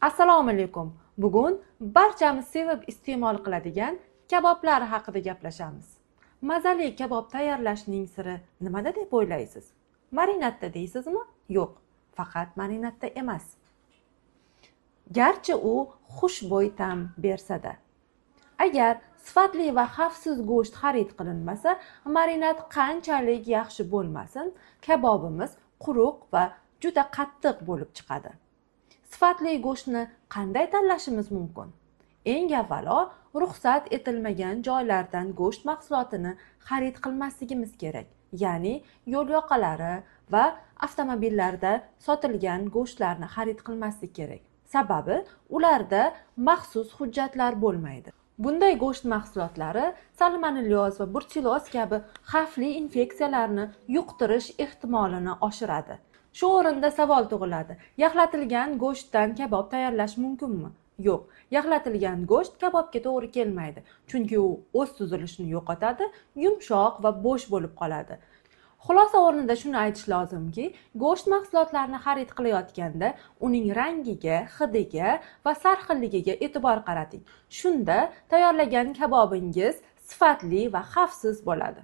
Assalomu alaykum. Bugun barchamiz sevib iste'mol qiladigan kaboblar haqida gaplashamiz. Mazali kabob tayyorlashning siri nimada deb o'ylaysiz? Marinadda deysizmi? Yo'q, faqat marinadda emas. Garchi u xushbo'y ta'm bersa-da. Agar sifatli va xavfsiz go'sht xarid qilinmasa, marinad qanchalik yaxshi bo'lmasin, kabobimiz quruq va juda qattiq bo'lib chiqadi. Sifatli go'shtni qanday tanlashimiz mumkin? Eng avvalo, ruxsat etilmagan joylardan go'sht mahsulotini xarid qilmasligimiz kerak. Ya'ni yo'l yoqalari va avtomobillarda sotilgan go'shtlarni xarid qilmaslik kerak. Sababi ularda maxsus hujjatlar bo'lmaydi. Bunday go'sht mahsulotlari salmonelloz va bruselloz kabi xavfli infeksiyalarni yuqtirish ehtimolini oshiradi. Shu o'rinda savol tug'iladi. Yaxlatilgan go'shtdan kabob tayyorlash mumkinmi? Yo'q, yaxlatilgan go'sht kabobga to'g'ri kelmaydi. Chunki u o'z tuzilishini yo'qotadi, yumshoq va bo'sh bo'lib qoladi. Xulosa o'rnida shuni aytish lozimki, go'sht mahsulotlarini xarid qilayotganda uning rangiga, hidiga va sarxilligiga e'tibor qarating. Shunda tayyorlagan kabobingiz sifatli va xavfsiz bo'ladi.